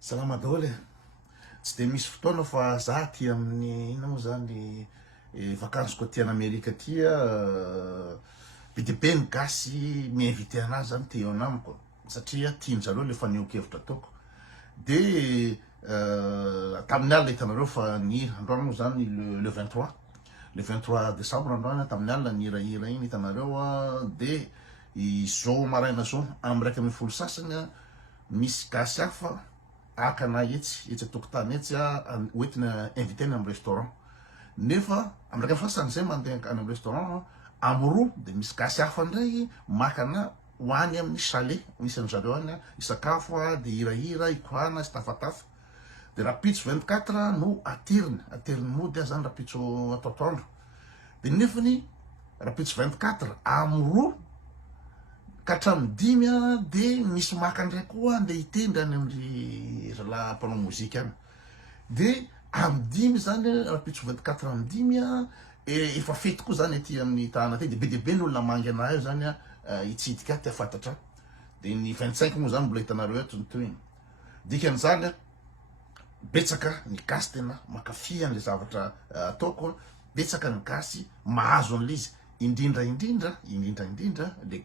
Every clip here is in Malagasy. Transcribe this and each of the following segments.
Salama daholo tsy de misy fotoana fa za ty amin'ny ina moa zany vakansiko aty an'Amerika aty be de be ny gasy miinvité anazy zany te eo anamiko satria tianjareo le faneho-kevitra ataoko de tamin'ny alina hitanareo fa nihira androany moa zany le 23 décembre androany tamin'ny alina nihirahira iny hitanareo de izao maraina zao amin'ny raiky amin'ny folo sasany misy gasy hafa akana etsy atokotany etsy hoentina invitena amin'ny restaurant nefa amin'ny raiky fasany zay mandeha any amin'ny restaurant amroa de misy gasy hafa ndray makana hoany amin'ny chalet misy an'zareo any isakafo de hirahira ikoana sy tafatafa de rapitso 24 no atiriny mody zany rapitso atoatoandro de nefany rapitso 24 amroa ka hatramin'ny 5 de misy maka ndray koa andeha hitendry any amin'ny zala mpanao mozika any de amin'ny 5 zany rapitso 24 amin'ny 5 efa fety koa zany aty amin'ny tana aty de be n'olona mangy anahy io zany hitsidika ty afantatra de ny 25 moa zany mbola hitanareo eto nytoiny dikan'izany betsaka ny gasy tena makafy an'le zavatra ataoko betsaka ny gasy mahazo an'le izy indrindra le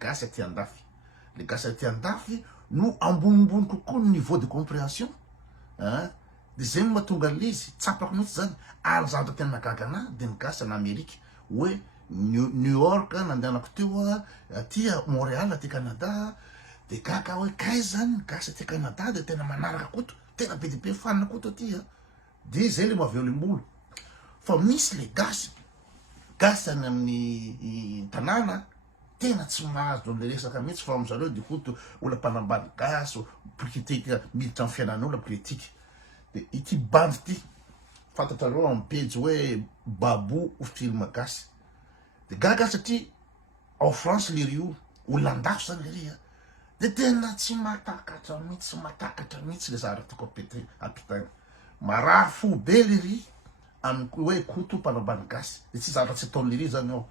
gasy aty andafy no ambonimbony kokoa ny niveau de compréhension de zay mahatonga an'le izy tsapako mihitsy zany ary zavatra tena nagaga anahy de ny gasy an'Amerika hoe New York nandehanako teo aty Montréal aty Canada de gaga hoe kaiza zany ny gasy aty Canada de tena manaraka koto tena be de be fanina koto aty de zay le mahaveo le mbolo fa misy le gasy any amin'ny tanàna tena tsy mahazo le resaka mihitsy fa am'zareo de koto ola mpanambady gasy politika militra amin'ny fiainan'olona politika de ity bandy ty fantatrareo amin'ny page hoe Babou film gasy de gaga satria ao France le rio olona andafo zany le ry de tena tsy matakatra mihitsy le zavatra tiako ampitaina marary fo be le ry amin'ny hoe koto mpanambady gasy de tsy zavatra tsy ataon'le ry zany ao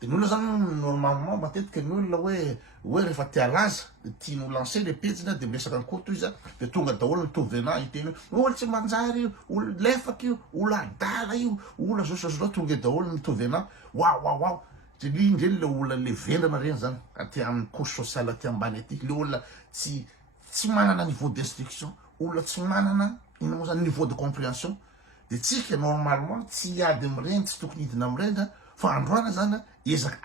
de ny olona zany normalement matetika ny olona hoe rehefa tia laza de tian'o lancer le pejina de miresaka ny koto izy de tonga daholo mitovy ana iteny olo tsy manjary io olo lefaka io olo adala io olo zao tonga daholo mitovy ana wow de indreny le olona le vendrana reny zany aty amin'ny couche sociale aty ambany aty le olona tsy manana niveau d'instruction olona tsy manana ino moa zany niveau de compréhension de tsika normalement tsy hiady am'ireny tsy tokony hidina am'ireny fa androana zany ezaka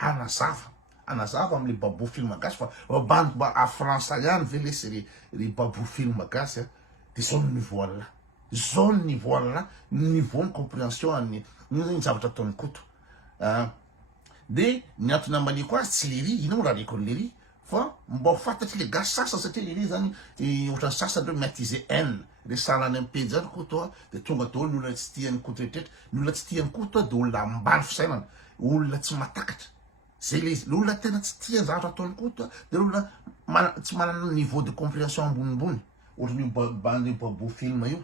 anazava am'le Babou film gasy fa bandy mba a France ihany ve lesy ry Babou film gasy de zao ny niveau ny compréhension ny zavatra ataon'ny koto de ny antony ambaniko azy tsy le ry ino raha reko le ry fa mba ho fantatry le gasy sasa satria le ry zany ohatrany sasany reo miatize haine le sanany amin'ny pejy zany koto de tonga daholo ny olona tsy tian'ny koto rehetrretra ny olona tsy tian'ny koto de olona ambany fisainana olona tsy matakatra zay le izy le olona tena tsy tia zavatra ataon'ny koto de olona tsy manana niveau de compréhension ambonimbony ohatran'io bandy Babou film io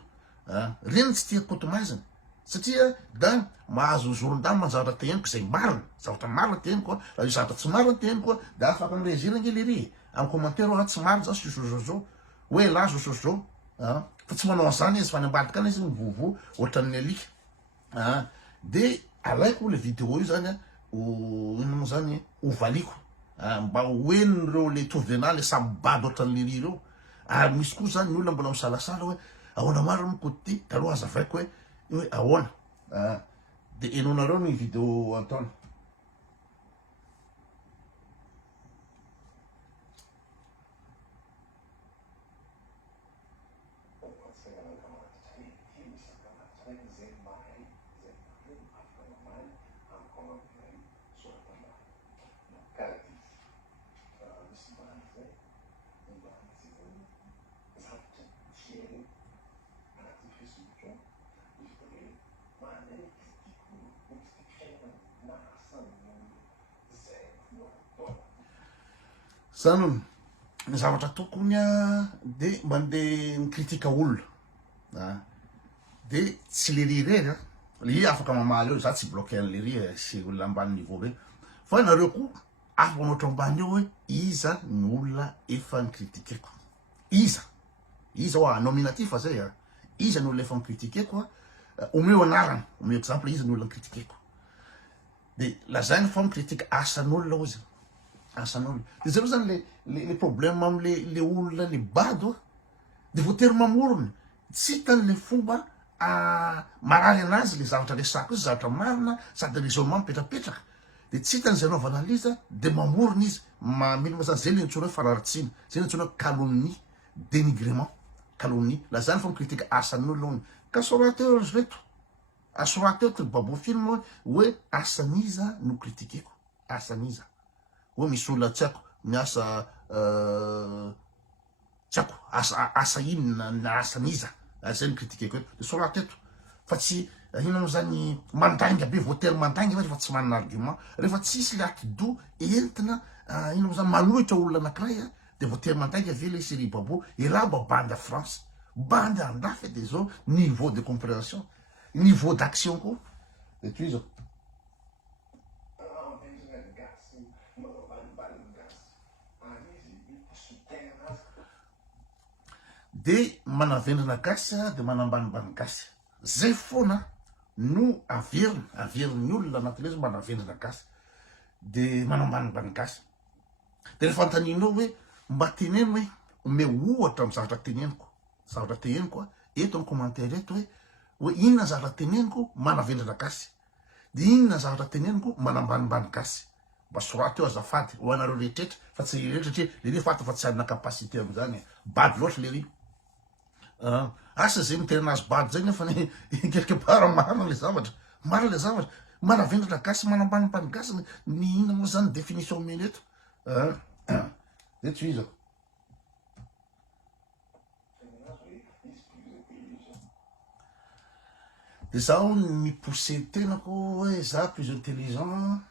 reny tsy tia koto maizina satria da mahazo ny zoron-damy zavatra teniko zay marina zavatra marina teniko raha io zavatra tsy marina teniko de afaka mirezira nge le ry amin'ny commentaire tsy marina zao sosozao hoe la sosozao fa tsy manao an'izany izy fa ny ambadika any izy mivovo ohatran'ny alika de alaiko le vidéo io zany ino moa zany hovaliko mba hoenireo le tovena le samy bady ohatran'le ry reo ary misy koa zany ny olona mbola misalasala hoe ahoana maro ny koty ty taloha azavaiko hoe ahoana de enonareo ny vidéo Antoine zany ny zavatra tokony de mandeha mikritika olona de tsy le ry reny le afaka mamaly eo za tsy bloqué an'le ry sy olona ambany niveau reny fa nareo koa afaka manotro ambany eo hoe iza ny olona efa nikritikeko iza izy ao nominatif fa zay izy ny olona efa mikritikeko omeo anarana omeo exemple izy ny olona mikritikeko de lazainy fa mikritika asan'olona ozy asan'olona de zareo zany le problème amle olona le bado de voatery mamorona tsy hitan'le fomba marary anazy le zavatra resako izy zavatra marina sady raisonnement mipetrapetraka de tsy hitan'zay anaovana an'izy de mamorona izy mino ma zany zay le nitsona hoe fararitsina zay le nitsona hoe calomnie dénigrement calomnie la zany fa mikritika asan'olona ka sorateo reto asorateo ty babo film hoe asan'iza no kritikeko asan'iza hoe misy olona tsy haiko miasa tsy haiko asa inona na asan'iza zay ny kritikeko eto de sorate eto fa tsy ino mo zany mandainga be voatery mandainga refa tsy manana argument rehefa tsisy le atido entina ino mo zany manohitra olona anakiray de voatery mandainga ave le série babo elaba bandy à France bandy andafy de zao niveau de compréhension niveau d'action koa de toy zao de manavendrina gasy de manambanimbany gasy zay foana no averiny olona anatin'le izy manavendrina gasy de manambanimbany gasy de rehefa antaninao hoe mba teneno hoe ome ohatra amy zavatra teneniko eto amy commentaire eto hoe inona zavatra teneniko manavendrina gasy de inona zavatra teneniko manambanimbany gasy mba soraty eo azafady ho anareo rehetrretra fa tsy rehetra satria le ry fata fa tsy adina capacité am'zany bady loatra le ry asa zay mitena azy bady zay nefa ny quelque part marina le zavatra manavendrana gasy manambanimbany gasy ny ina moa zany définition meny eto de tsy izy de zaho mipoussé tenako hoe za plus intelligent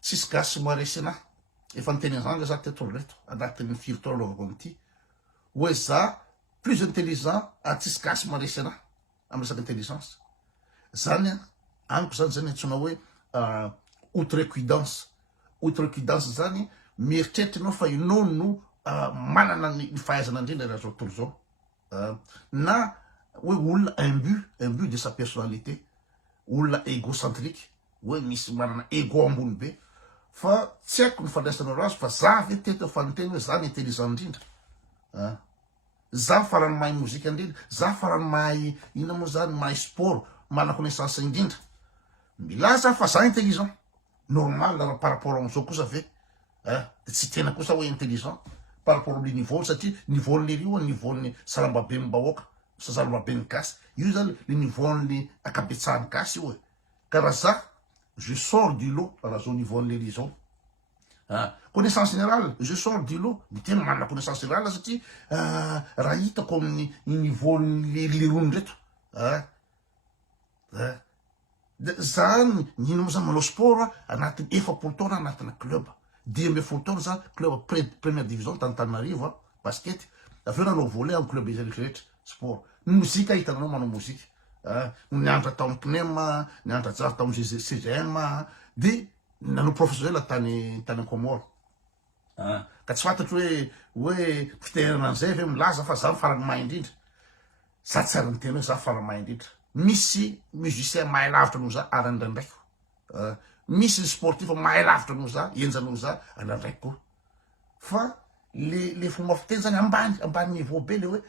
tsisy gasy maresy anahy efa niteny zany za tetolo reto anatin'ny firy lovako amity hoe za plus intelligent tsisy gasy maresy anahy amy resaky intelligence zany aniko zany antsona hoe outrecuidance zany mieritreritrynao fa inao no manana ny fahaizana indrindra raha zao tontolo zao na hoe olona un but de sa personnalité olona égocentrique hoe misy manana ego ambony be fa tsy haiko ny fandraisanao azy fa za ve teto fa niteny hoe za ny intelligent indrindra za farany mahay mozika indrindra za farany mahay ina moa zany mahay sport mana connaissance indrindra milaza fa za intelligent normal raha par rapport am'zao kosa ve de tsy tena kosa hoe intelligent par rapport amle niveau satria niveaun'le rio niveaun'ny salambaben'ny bahoaka salambaben'ny gasy io zany le niveaun'ny akabetsahany gasy io ka raha za je sors du lot raha zao niveaun'le ry zao connaissance générale je sors du lot ny tena manana connaissance générale satria raha hitako amin'ny niveaun'le lerony reto de zany nino mo zany manao sport anatin'ny efapolo taona anatina club 10 taona za club première division Tantanarivo basket aveo nanao volley amy club izy rehetra sport mozika hitananao manao mozika nianatra tao amy PNEM nianatra tsara tao amy CGM de nanao professionnel tany Comore ka tsy fantatry hoe fiterana an'izay ve milaza fa za farany mahay indrindra za tsy ary niteny hoe za farany mahay indrindra misy musicien mahay lavitra noho za ary andraindraiko misy sportif mahay lavitra noho za enjanoho za andraindraiky koa fa le fomba fiteny zany ambany niveau be le hoe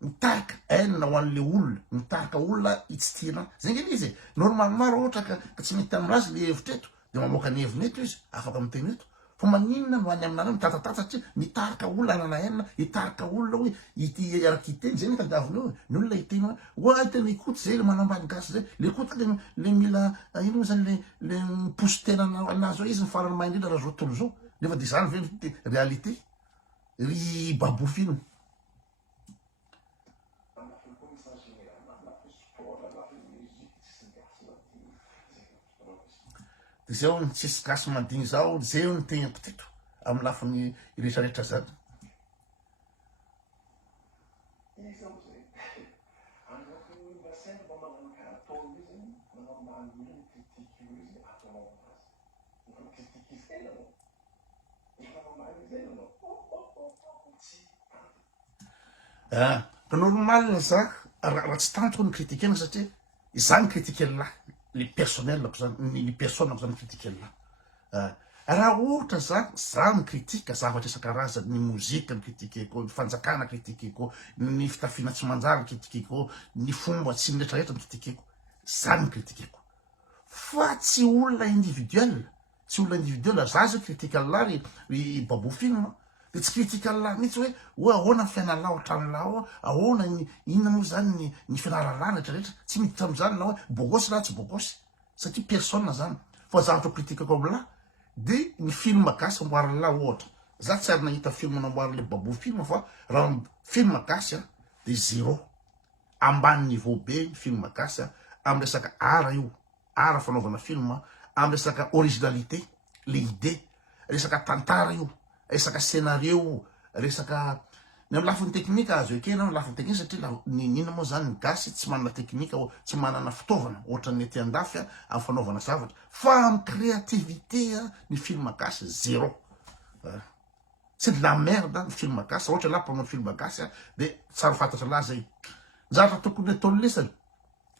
mitarika hainina ho an'le olona mitarika olona itsitiana zay ngeny izy normalement raha ohatra ka tsy mety aminazy le hevitreto de mamoaka ny hevineto izy afaka miteny eto fa maninona no any aminareo mitatatata satria mitarika olona anana hainina hitarika olona hoe ity araky iteny zay netadiaviny eo ny olona hiteny hoe tena ikoty zay le manambany gasy zay le koty le mila ino moa zany le miposy tena anazy ao izy ny farany mahay indrindra raha zao tontolo zao nefa de zany ve réalité ry babo film de zay ny tsisy gasy mandigny zao zay ny tegnako teto amy lafiny rehetrarehetra zany Ka normal za raha tsy tantoko ny critiquena satria izany critiquena le personnelako zany le personako zany critiquena raha ohatra za mikritika zavatra isan-karazany ny mozika ny kritikeko ny fanjakana kritikeko ny fitafiana tsy manjary kritikeko ny fomba tsy miretraretra ny kritikeko zany kritikeko fa tsy olona individuel tsy olona individuel za zao kritika lary babo film de tsy kritika lahy mihitsy hoe ahoana ny fiainanao atranolao ahoana inona moa zany ny fianaralana retraretra tsy miditra am'zany na hoe bogosy raha tsy bogosy satria personne zany fa zavatra kritikako amlahy de ny film gasy amboariny lahy ohatra za tsy ary nahita film namboarin'le babo film fa raha film gasy de zéro ambany niveau be ny film gasy amy resaka ara io ara fanaovana film amy resaka originalité le idée resaka tantara io resaka scénario resaka ny amy lafiny teknika azo ekena amy lafiny teknika satria nina moa zany ny gasy tsy manana teknika tsy manana fitaovana ohatra ny ety andafy amy fanaovana zavatra fa amy créativité ny film gasy zéro c'est de la merde ny film gasy ohatra la mpanao film gasy de tsara fantatra lahy zay zavatra tokony ataony lesany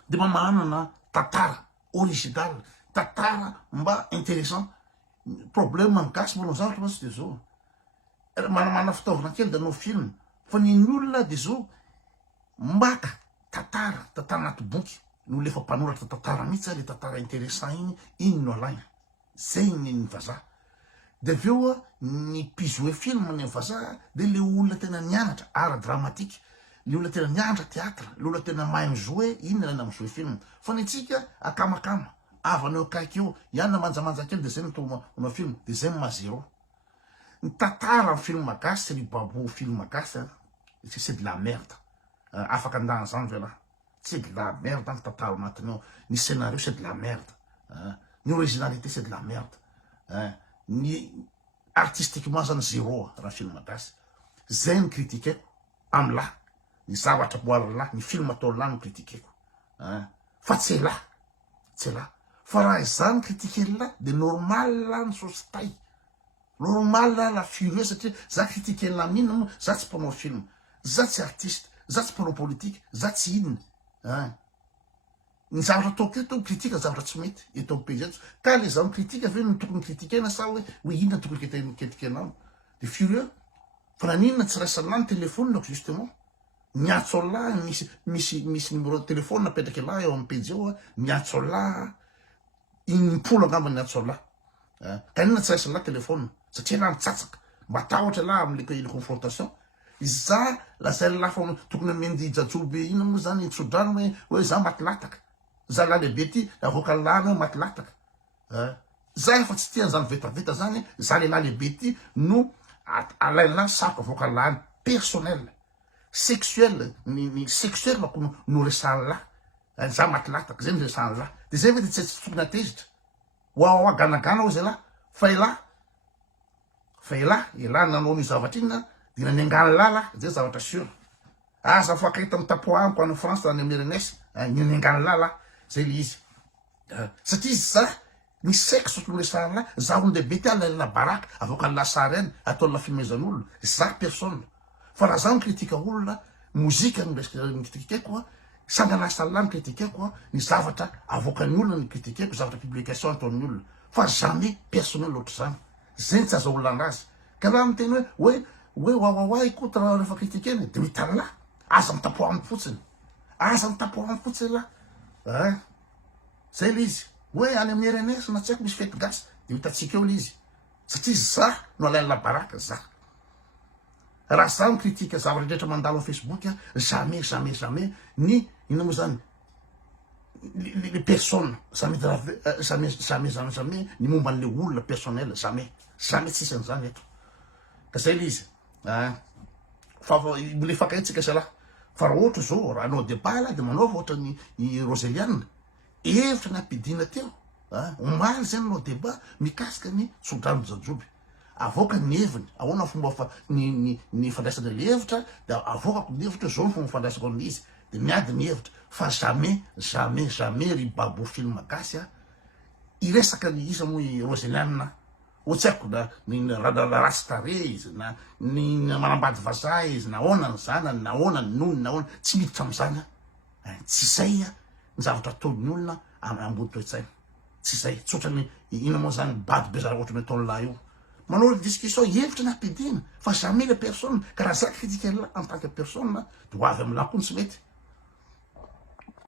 de mba manana tantara original tantara mba intéressant problème amy gasy manao zavatra matsy de zao manamana fitaovana kely de anao film fa ny olona de zao mbaka tantara anaty boky no lefa mpanoratra tantara mihitsy le tantara intéressant iny no alaina zay ny vazaha de aveo ny mpizoe film ny vazaha de le olona tena nianatra ara dramatique le olona tena nianatra théâtre le olona tena mahay mizoe iny ilaina mizoe film fa ny tsika akamakama avaneo kaiky eo ianona manjamanja kely de zay no film de zay mazero ny tantara film gasy ry babo film gasy c'est de la merde afaka andany zany ve lah c'est de la merde ny tantara anatiny ao ny scénario c'est de la merde ny originalité c'est de la merde ny artistiquement zany zéro raha film gasy zay ny kritikeko amy lahy ny zavatra boary lahy ny film atao lahy no kritikeko fa tsy lahy fa raha izany kritikeny lahy de normal lahy ny sositay normal la furieuse satria za kritikeny lahy minina moa za tsy mpanao film za tsy artiste za tsy mpanao politique za tsy inona ny zavatra ataoko eto kritika zavatra tsy mety eto amy pays eto ka le za mikritika ve no tokony kritikena sa hoe inona tokony kritikenao de furieux fa naninona tsy raisan'lahy ny telefonako justement miatso alahy misy numéro de téléphone napetraky alahy eo amy page eo miatso alahy inimpolo angamba niatso alahy ka inona tsy raisan'lahy telefone satria lahy mitsatsaka mba tahotra lahy amle confrontation za lazay lafa tokony mendy jajobe ina moa zany tsodrano hoe za matylataka za lahy lehibe ty avoaka lana matylataka za efa tsy tiany zany vetaveta zany za le lahy lehibe ty no alainlahy sako avoaka lany personnel sexuel ny sexuel mako no resany lahy za matylataka zay ny resany lahy de zay ve tsy tokony atezitra oa ganagana ho zay lahy fa elahy nanao ny zavatra inna de nany angany lala zay zavatra sûr aza fakahita amy tapoamiko any France any amy RNS ny angany lala zay le izy satria za ny sexe tokony resany lahy za olo lehibe ty alalana baraka avoaka ny lasary any atao la fimezan'olona za personne fa raha za mikritika olona mozika ny kritikeko sanganasa lahy ny kritikeko ny zavatra avoakan'ny olona ny kritikeko zavatra publication ataon'ny olona fa jamais personnel ohatry zany zay ny tsy aza olona andrazy ka raha miteny hoe oaoaoay kota raha rehefa kritikeny de mitany lahy aza mitapoaminy fotsiny lahy zay le izy hoe any amin'ny RNS na tsy haiko misy fety gasy de hitatsika eo le izy satria za no alainla baraka za raha za mikritika zavatra drehetra mandalo amy Facebook jamais ny ina moa zany le personne jamais ny momba an'le olona personnel jamais tsisy an'izany eto ka zay le izy fa le fakaitsika sa lahy fa raha ohatra zao raha anao débat lahy de manaova ohatra ny Roseliane hevitra ny ampidina teo omaly zay nanao débat mikasika ny sodrano jajoby avoaka ny heviny ahoana fomba fa ny fandraisana le hevitra de avoakako ny hevitra zao ny fomba fandraisako amin'izy de miady ny hevitra fa jamais ry babo film gasy iresaka ny isa moa Roseliane o tsy haiko na ny ratsy tare izy na ny manambady vazaha izy na ona ny zanany na ona ny nony na ona tsy miditra am'izany tsy zay ny zavatra ataon'ny olona ambony toe-tsaina tsy zay tsotrany ina moa zany bady be zara ohatry ny ataon'ny lahy io manao discussion hevitra na am-pidina fa jamais la personne ka raha zaka critique là en tant que personne de ho avy amin'lahy koa tsy mety